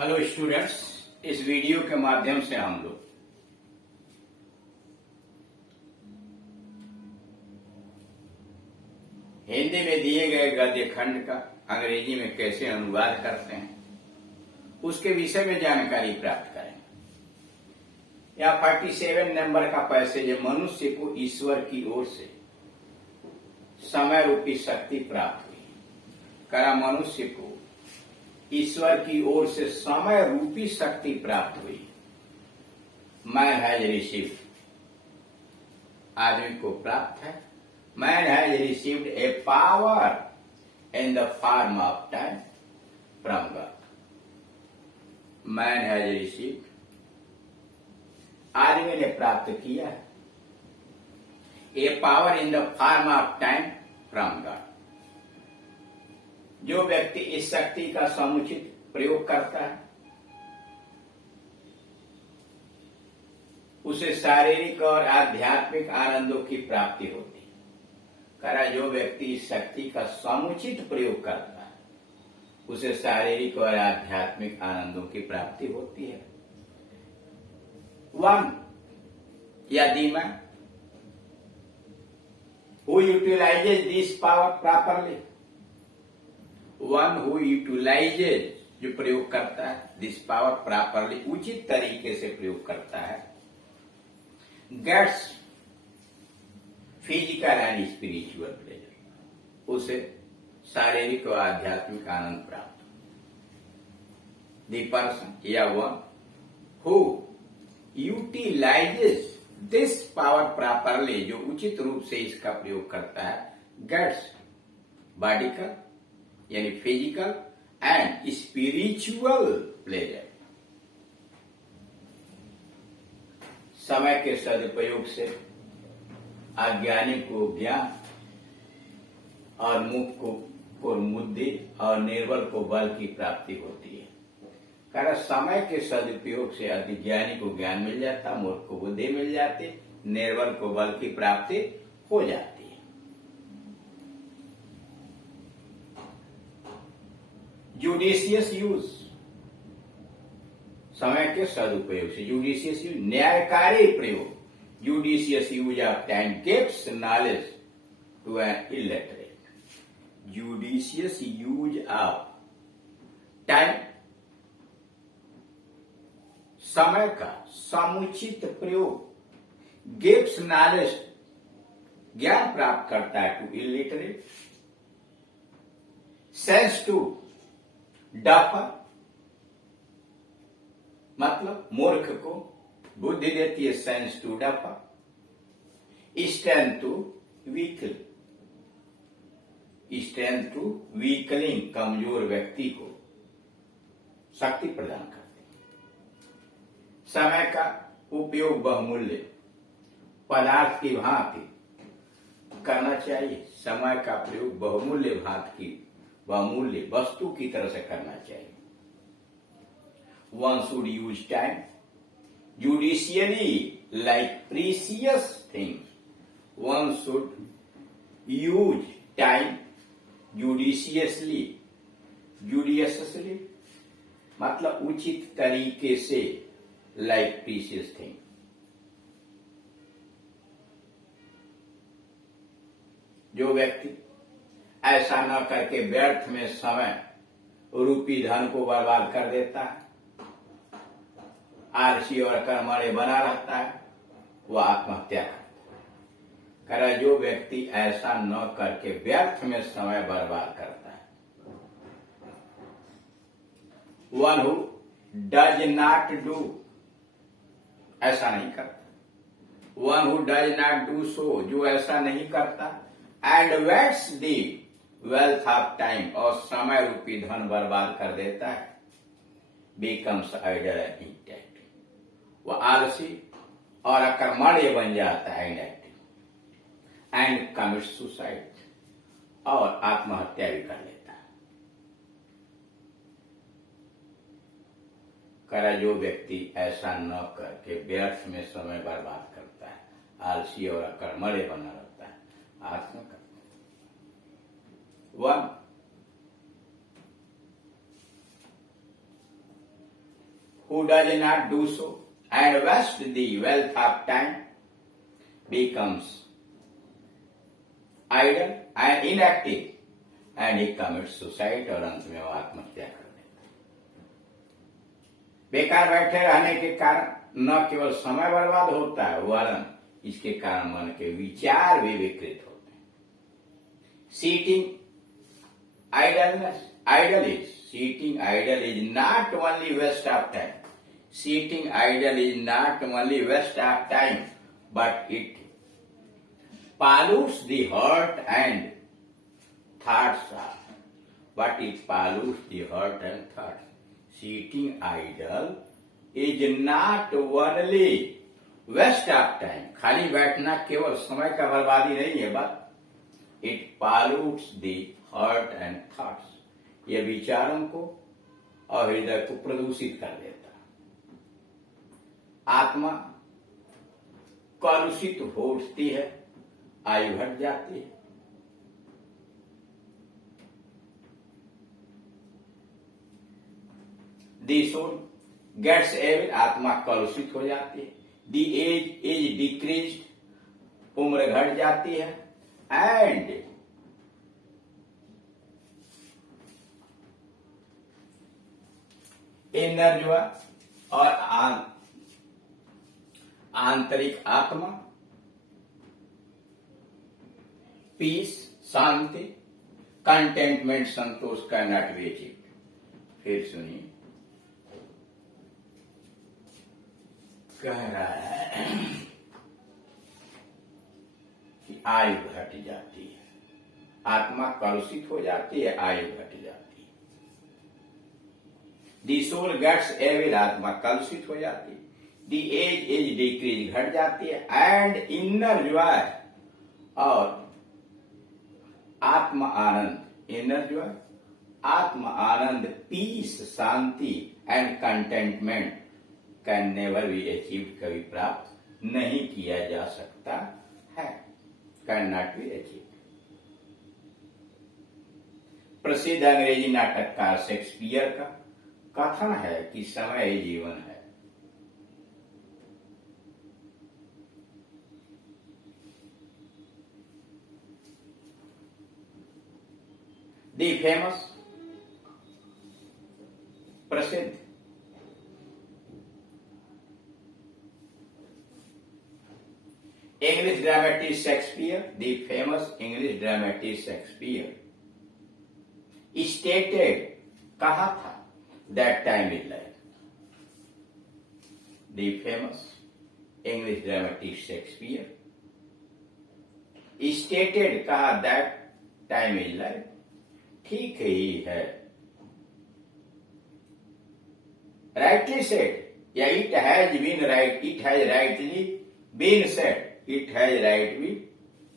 Hello students, इस video के माध्यम से हम लोग हिंदी में दिए गए गद्य खंड का अंग्रेजी में कैसे अनुवाद करते हैं उसके विषय में जानकारी प्राप्त करेंगे। यह 47 नंबर का पैसेज मनुष्य को ईश्वर की ओर से समय रूपी शक्ति प्राप्त हुई। करा मनुष्य को ईश्वर की ओर से समय रूपी शक्ति प्राप्त हुई। मैन हैज रिसीव्ड, आदमी को प्राप्त है। Man has received a power in the form of time from God. Man has received, आदमी ने प्राप्त किया है a power in the form of time from God. जो व्यक्ति इस शक्ति का समुचित प्रयोग करता है उसे शारीरिक और आध्यात्मिक आनंदों की प्राप्ति होती है। करा जो व्यक्ति इस शक्ति का समुचित प्रयोग करता है उसे शारीरिक और आध्यात्मिक आनंदों की प्राप्ति होती है। वन या दीमन who utilizes this power properly, one who utilizes, जो प्रयोग करता है दिस पावर प्रॉपरली, उचित तरीके से प्रयोग करता है, gets physical and spiritual pleasure, उसे शारीरिक और आध्यात्मिक आनंद प्राप्त। द पर्सन या one who utilises this power properly, जो उचित रूप से इसका प्रयोग करता है, गेट्स बॉडी का यानी फिजिकल एंड स्पिरिचुअल प्लेजर। समय के सदुपयोग से अज्ञानी को ज्ञान और मूर्ख को बुद्धि और निर्बल को बल की प्राप्ति होती है। कारण समय के सदुपयोग से अज्ञानी को ज्ञान मिल जाता, मूर्ख को बुद्धि मिल जाती, निर्बल को बल की प्राप्ति हो जाती है। जुडिशियस यूज, समय के सदुपयोग से, जुडिशियस यूज न्यायकारी प्रयोग, judicious use of time gives knowledge to an illiterate. Judicious use of time, समय का समुचित प्रयोग, गिव्स नॉलेज ज्ञान प्राप्त करता है to illiterate, sense to duffer मतलब मूर्ख को बुद्धि देती है, sense to duffer, strength to weakling, strength to weakling कमजोर व्यक्ति को शक्ति प्रदान करती है। समय का उपयोग बहुमूल्य पदार्थ की भांति करना चाहिए। समय का प्रयोग बहुमूल्य वस्तु की तरह से करना चाहिए। One should use time judicially like precious things. One should use time judiciously मतलब उचित तरीके से, like precious thing। जो व्यक्ति ऐसा न करके व्यर्थ में समय रूपी धन को बर्बाद कर देता है, आलसी और कर्मण्य बना रहता है, वह आत्महत्या करता है। जो व्यक्ति ऐसा न करके व्यर्थ में समय बर्बाद करता है, one who does not do, ऐसा नहीं करता, one who does not do so, जो ऐसा नहीं करता, and waits the wealth of time, और समय रूपी धन बर्बाद कर देता है, बिकम्स आइडल एंड इनएक्टिव, वह आलसी और अकर्मण्य बन जाता है, इनएक्टिव, एंड कमिट सुसाइड, और आत्महत्या भी कर लेता है। करा जो व्यक्ति ऐसा न करके व्यर्थ में समय बर्बाद करता है, आलसी और अकर्मण्य बना रहता है, आत्महत्या करता है। One who does not do so and wastes the wealth of time becomes idle and inactive and he commits suicide और अंत में वो आत्महत्या कर देता है। बेकार बैठे रहने के कारण न केवल समय बर्बाद होता है वरन इसके कारण मन के विचार भी विकृत होते हैं। Sitting idle is not only waste of time. Sitting idle is not only waste of time, but it pollutes the heart and thoughts. Sitting idle is not only waste of time. खाली बैठना केवल समय का बर्बादी नहीं है, but it pollutes the heart and thoughts. ये विचारों को और हृदय को प्रदूषित कर देता। आत्मा कलुषित हो उठती है, आयु घट जाती है। The soul gets evil, आत्मा कलुषित हो जाती है। The age is decreased, उम्र घट जाती है। And इनर जो है और आंतरिक आत्मा, पीस, शांति, कंटेंटमेंट, संतोष का नॉट बी अचीव्ड। फिर सुनिए, कह रहा है कि आयु घट जाती है, आत्मा कलुषित हो जाती है, आयु घट जाती है। दी सोल गेट्स एविल, आत्मा कलुषित हो जाती है। दी एज डिक्रीज, घट जाती है। एंड इनर जॉय और आत्मा आनंद, इनर जॉय, आत्मा आनंद, पीस, शांति and contentment can never be achieved, कभी प्राप्त नहीं किया जा सकता है। Cannot be achieved. प्रसिद्ध अंग्रेजी नाटककार शेक्सपियर का कथन है कि समय ही जीवन है। दी फेमस, प्रसिद्ध English dramatist Shakespeare, the famous English dramatist Shakespeare, stated, कहा था, that time is life. The famous English dramatist Shakespeare stated, कहा, that time is life. ठीक ही है। Rightly said, या it has been right, it has rightly been said, it has rightly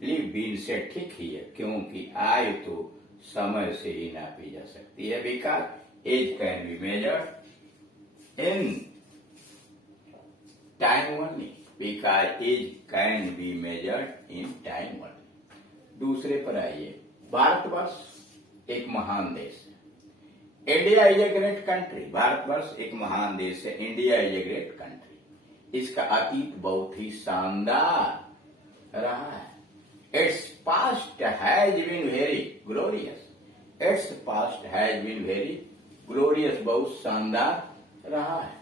been said, ठीक ही है, क्योंकि आयु तो समय से ही नापी जा सकती है। because age can be measured in time only, because age can be measured in time only. दूसरे पर आइए, भारतवर्ष एक महान देश है। India is a great country, भारतवर्ष एक महान देश है। India is a great country. इसका अतीत बहुत ही शानदार रहा है। Its past has been very glorious, its past has been very glorious, बहुत शानदार रहा है।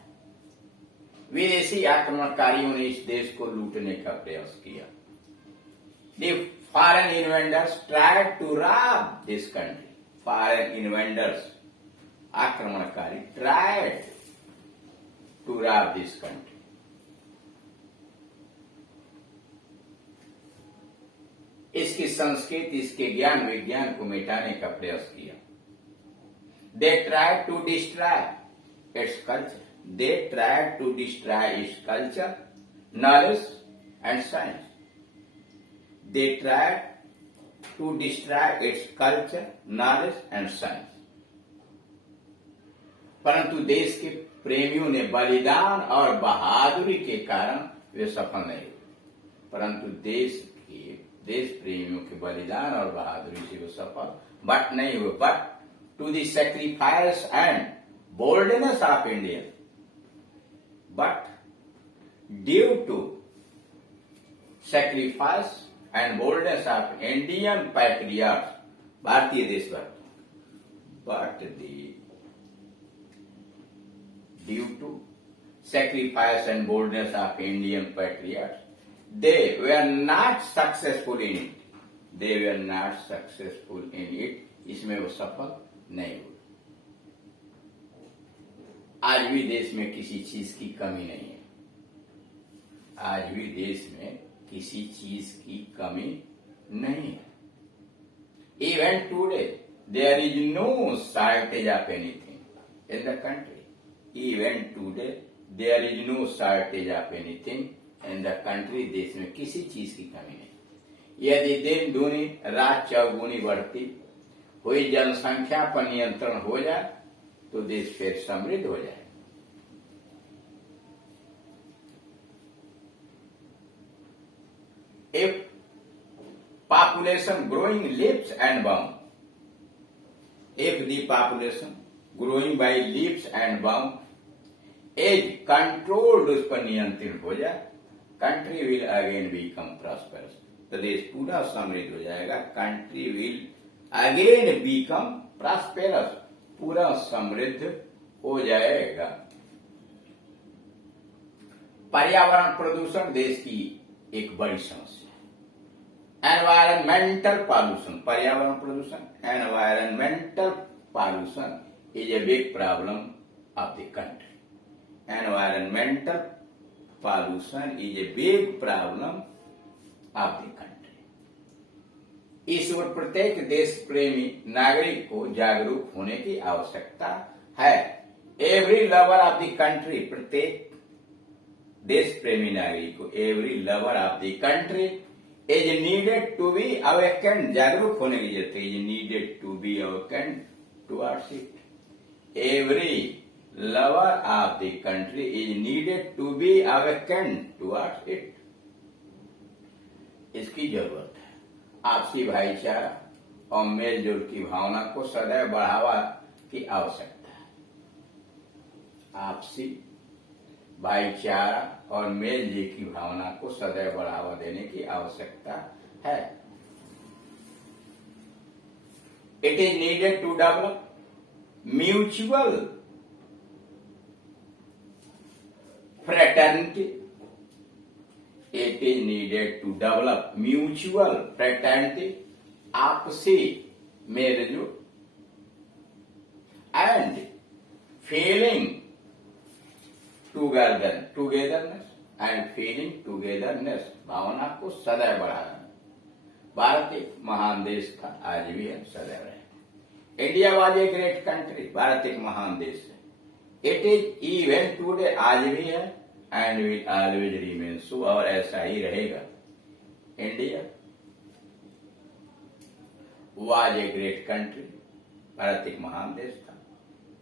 विदेशी आक्रमणकारियों ने इस देश को लूटने का प्रयास किया। The foreign invaders tried to rob this country. Foreign invaders, आक्रमणकारी, tried to rob this country. इसकी संस्कृति, इसके ज्ञान विज्ञान को मिटाने का प्रयास किया। They tried to destroy its culture. They tried to destroy its culture, knowledge and science. They tried to destroy its culture, knowledge and science. परंतु देश के प्रेमियों ने बलिदान और बहादुरी के कारण वे सफल नहीं हुए। परंतु देश प्रेमियों के बलिदान और बहादुरी से वे सफल बट नहीं हुए। But to the sacrifice and boldness of Indian, but due to sacrifice and boldness of Indian patriots, भारतीय देशभक्त, but due to sacrifice and boldness of Indian patriots, they were not successful in it. They were not successful in it. इसमें वो सफल नहीं हुए। आज भी देश में किसी चीज की कमी नहीं है। आज भी देश में किसी चीज की कमी नहीं है। Even today, there is no shortage of anything in the country. Even today, there is no shortage of anything in the country. देश में किसी चीज की कमी नहीं। यदि दिन दूनी रात चौगुनी बढ़ती हुई जनसंख्या पर नियंत्रण हो जाए तो देश फिर समृद्ध हो जाए। If population growing leaps and bounds, if the population growing by leaps and bounds is controlled, उस पर नियंत्रित हो जाए, country will again become prosperous, तो देश पूरा समृद्ध हो जाएगा। country will again become prosperous, पूरा समृद्ध हो जाएगा। पर्यावरण प्रदूषण देश की एक बड़ी समस्या। एनवायरमेंटल पॉल्यूशन, पर्यावरण प्रदूषण, environmental pollution is a big problem of the country. Environmental pollution is a big problem of the country. इस ओर प्रत्येक देश प्रेमी नागरिक को जागरूक होने की आवश्यकता है। Every lover of the country, प्रत्येक देश प्रेमी नागरिक को, every lover of the country is needed to be awaken, जागरूक होने की जरूरत है। Is needed to be awaken towards it. Every lover of the country is needed to be awaken towards it. इसकी जरूरत है। आपसी भाईचारा और मेलजोल की भावना को सदैव बढ़ावा की आवश्यकता है। आपसी भाईचारा और मेलजोल की भावना को सदैव बढ़ावा देने की आवश्यकता है। It is needed to develop mutual fraternity. It is needed to develop mutual fraternity, आपसी मेलजोल, and feeling togetherness and feeling togetherness, भावना को सदैव बढ़ाना। भारत एक महान देश था, आज भी है, सदैव रहे। India was a great country, Bharat एक महान देश है। इट इज इवन टूडे, आज भी है, एंड विल ऑलवेज रिमेन सो, और ऐसा ही रहेगा। India was a great country, Bharat एक महान देश था।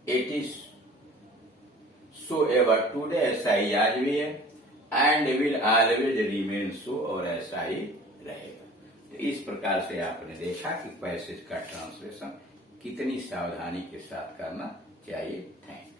It is so ever today, ऐसा ही आज भी है, एंड विल ऑलवेज रिमेन सो, और ऐसा ही रहेगा। तो इस प्रकार से आपने देखा कि पैसेज का ट्रांसलेशन कितनी सावधानी के साथ करना चाहिए। Thank you.